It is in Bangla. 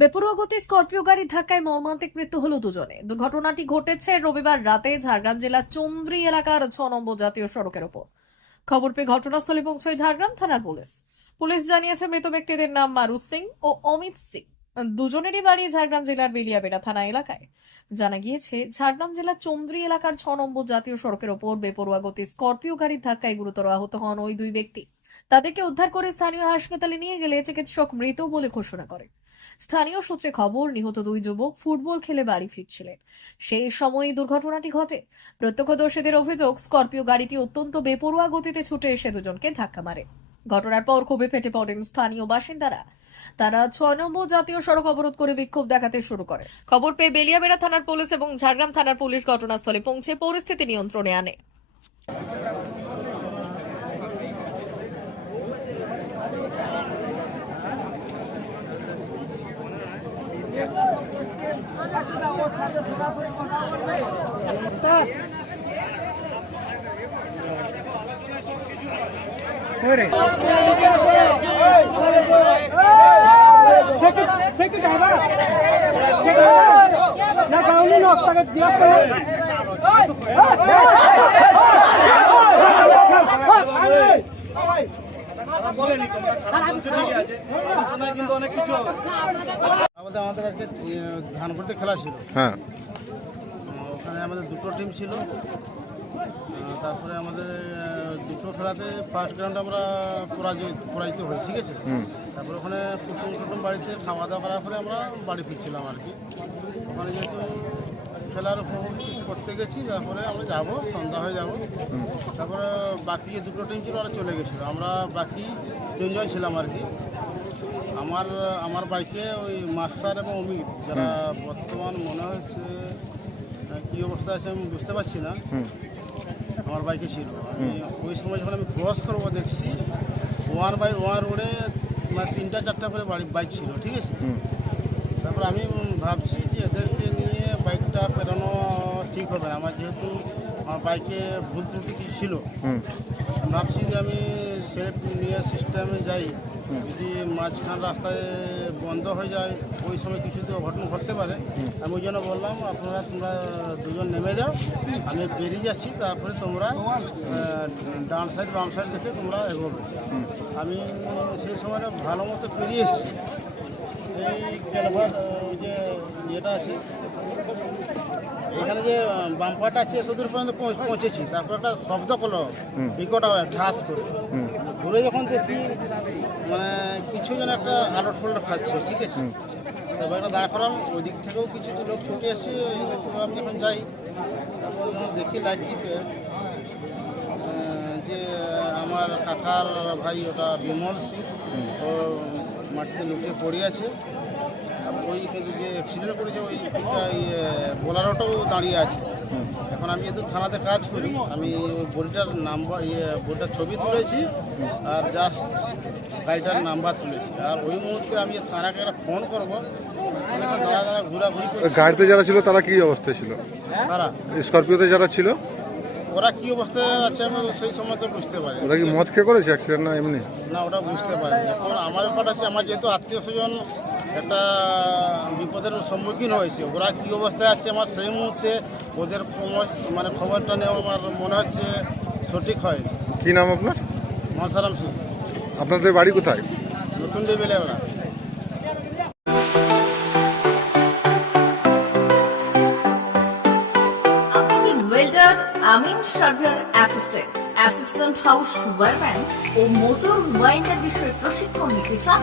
বেপরোয়া গতি স্করপিও গাড়ির ধাক্কায় মর্মান্তিক মৃত্যু হলো দুজনে। দুর্ঘটনাটি ঘটেছে রবিবার রাতে ঝাড়গ্রাম জেলার চন্দ্রী এলাকার ছ নম্বর জাতীয় সড়কের ওপর। খবর পেয়ে ঘটনাস্থলে পৌঁছয় ঝাড়গ্রাম থানার পুলিশ। পুলিশ জানিয়েছে, মৃত ব্যক্তিদের নাম মারুত সিং ও অমিত সিং। দুজনেরই বাড়ি ঝাড়গ্রাম জেলার বেলিয়াবেড়া থানা এলাকায়। জানা গিয়েছে, ঝাড়গ্রাম জেলার চন্দ্রী এলাকার ছ নম্বর জাতীয় সড়কের ওপর বেপরোয়া গতি স্করপিও গাড়ির ধাক্কায় গুরুতর আহত হন ওই দুই ব্যক্তি। তাদেরকে উদ্ধার করে স্থানীয় হাসপাতালে নিয়ে গেলে চিকিৎসক মৃত বলে ঘোষণা করে। স্থানীয় সূত্রে খবর, নিহত দুই যুবক ফুটবল খেলে বাড়ি ফিরছিলেন। সেই সময় দুর্ঘটনাটি ঘটে। প্রত্যক্ষদর্শীদের অভিযোগ, স্করপিও গাড়িটি অত্যন্ত বেপরোয়া গতিতে ছুটে এসে দুজনকে ধাক্কা মারে। ঘটনার পর ক্ষোভে ফেটে পড়েন স্থানীয় বাসিন্দারা। তারা ছয় নম্বর জাতীয় সড়ক অবরোধ করে বিক্ষোভ দেখাতে শুরু করে। খবর পেয়ে বেলিয়াবেড়া থানার পুলিশ এবং ঝাড়গ্রাম থানার পুলিশ ঘটনাস্থলে পৌঁছে পরিস্থিতি নিয়ন্ত্রণে আনে। Second driver. Second. Na kauli no, tagat dios ko. আমাদের আমাদের আজকে আহ, খেলা ছিল। হ্যাঁ। ওখানে আমাদের দুটো টিম ছিল। তারপরে আমাদের দুটো খেলাতে ফার্স্ট গ্রাউন্ডে আমরা পরাজয় পরাজিত হই ঠিক আছে? তারপরে ওখানে কুটুম টুটুম বাড়িতে খাওয়া দাওয়া করার পরে আমরা বাড়ি ফিরছিলাম আর কি। ওখানে যেহেতু খেলার করতে গেছি তারপরে আমরা যাব সন্ধ্যা হয়ে যাব। তারপরে বাকি যে দুটো টিম ছিল ওরা চলে গেছিল। আমরা বাকি তিনজন ছিলাম আর কি। আমার আমার বাইকে ওই মাস্টার এবং অমিত যারা বর্তমান মনে আহ, কী অবস্থা আছে আমি বুঝতে পারছি না। আমার বাইকে ছিল। আমি ওই সময় যখন আমি ক্রস করব দেখছি ওয়ান বাই ওয়ান রোডে মানে তিনটা চারটা করে বাড়ি বাইক ছিল ঠিক আছে? তারপর আমি ভাবছি যে এদেরকে নিয়ে বাইকটা পেরানো ঠিক হবে না। আমার যেহেতু আমার বাইকে ভুল ত্রুটি কিছু ছিল। ভাবছি যে আমি সেফ নিয়ে সিস্টেমে যাই। যদি মাঝখান রাস্তায় বন্ধ হয়ে যায়, ওই সময় কিছু তো ঘটনা ঘটতে পারে। আমি ওই জন্য বললাম, আপনারা তোমরা দুজন নেমে যাও, আমি বেরিয়ে যাচ্ছি, তারপরে তোমরা ডান সাইড বাম সাইড দেখে তোমরা এগোবে। আমি সেই সময়টা ভালো মতো পেরিয়ে এসেছি। এই ক্যালভার ওই যে ইয়েটা আছে এখানে যে বাম্পারটা আছে এতদূর পর্যন্ত পৌঁছ- পৌঁছেছি। তারপর একটা শব্দ করল বিকট হয় ঠাস করে। ঘুরে যখন দেখি মানে কিছু যেন একটা আলোট ফলট খাচ্ছে ঠিক আছে? তারপর একটা দাঁড় করাম ওই দিক থেকেও কিছু লোক ছুটে এই আমি যখন যাই তারপর যখন দেখি লাইট টিপে যে আমার কাকার ভাই ওটা বিমল সিং ও মাটিতে লুকিয়ে পড়ে আছে। ওই যে অ্যাক্সিডেন্ট করেছে ওই বোলারোটাও দাঁড়িয়ে আছে। এখন আমি যেহেতু থানাতে কাজ করি আমি ওই বডিটার নাম্বার ইয়ে বডিটার ছবি তুলেছি আর জাস্ট গাড়িটার নাম্বার তুলেছি। আর ওই মুহূর্তে আমি থানাকে একটা ফোন করব দাঁড়া ঘোরাঘুরি গাড়িতে যারা ছিল তারা কি অবস্থায় ছিল? তারা? স্করপিওতে যারা ছিল? ওরা কি অবস্থায় আছে আমি সেই সময় তো বুঝতে পারি ওরা কি মদ খেয়ে করেছে? অ্যাক্সিডেন্ট না এমনি? না ওটা বুঝতে পারি এখন আমার ব্যাপারটা হচ্ছে আমার যেহেতু আত্মীয় স্বজন একটা বিপদের সম্মুখীন হয়েছে। ওরা কী অবস্থায় আছে আমার সেই মুহূর্তে ওদের মানে খবরটা নেওয়া আমার মনে হচ্ছে সঠিক হয় কি নাম আপনার? মনসারাম সিং। আপনাদের বাড়ি কোথায়? নতুন ডেবেলে ওরা। আপনি ওয়েল্ডার আমিন surveyor assistant assistant house wireman ও মোটর ওয়াইন্ডার বিষয়ে প্রশিক্ষণ নিতে চান?